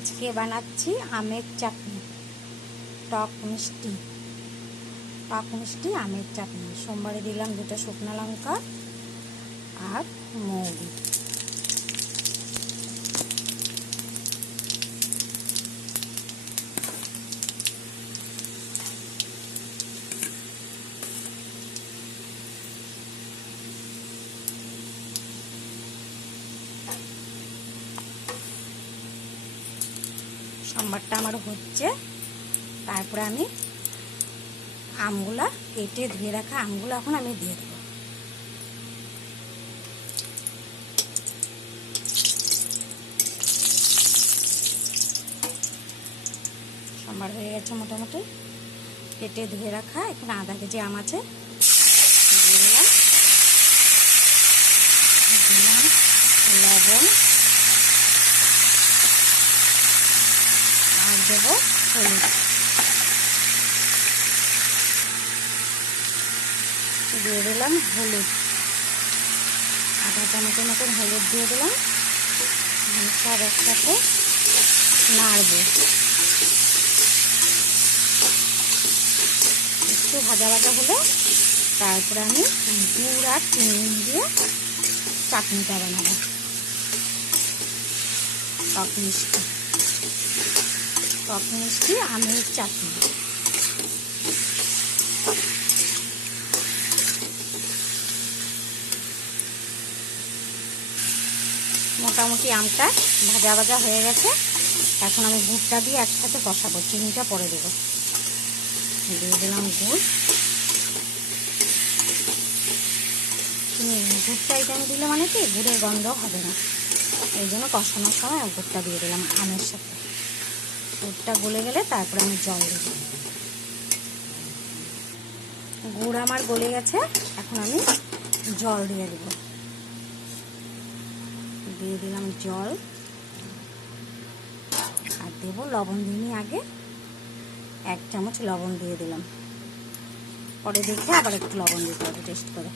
আজকে বানাচ্ছি আমের চাটনি, টক মিষ্টি আমের চাটনি। সোমবারে দিলাম 2টা শুকনো লঙ্কা আর মৌরি। সোমবারটা আমার হচ্ছে, তারপরে আমি আমগুলা কেটে ধুয়ে রাখা আমগুলো এখন আমি দিয়ে দেবো। সোমবার হয়ে গেছে মোটামুটি, কেটে ধুয়ে রাখা। এখানে আধা কেজি আম আছে, দিয়ে দিলাম লবণ আর দেবো হলুদ। দিয়ে দিলাম হলুদ, আধা চামচের মতন হলুদ দিয়ে দিলাম। সব একসাথে নাড়ব। একটু ভাজা ভাজা হলে তারপরে আমি গুড় আর চিনি দিয়ে চাটনিটা বানাবো। টক মিষ্টি আমের চাটনি। মোটামুটি আমটা ভাজা ভাজা হয়ে গেছে। এখন আমি গুড়টা দিয়ে একসাথে কষাবো, চিনিটা পরে দেবো। দিয়ে দিলাম গুড়। গুড়টা এই টাইমে দিলে মানে কি গুড়ের গন্ধ হবে না, এই জন্য কষানোর সময় গুড়টা দিয়ে দিলাম আমের সাথে। গুড়টা গলে গেলে তারপরে আমি জল দেব। গুড় আমার গলে গেছে, এখন আমি জল দিয়ে দেব। দিয়ে দিলাম জল আর দেবো লবণ। দিইনি আগে, 1 চামচ লবণ দিয়ে দিলাম। পরে দেখে আবার একটু লবণ দিতে হবে টেস্ট করে।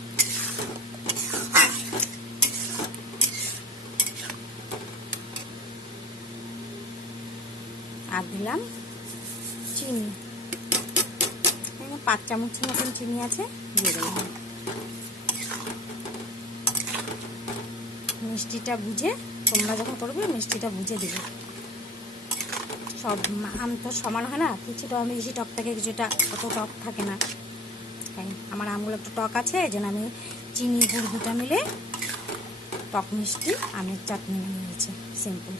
আর দিলাম চিনি, 5 চামচের মতন চিনি আছে, দিয়ে দিলাম। মিষ্টিটা বুঝে, তোমরা যখন করবে মিষ্টিটা বুঝে দেবে। সব আম তো সমান হয় না, কিছুটা আমি বেশি টক থাকে, কিছুটা অত টক থাকে না। তাই আমার আমগুলো একটু টক আছে, এই জন্য আমি চিনি গুড় দুটা মিলে টক মিষ্টি আমের চাটনি নিয়েছি, সিম্পল।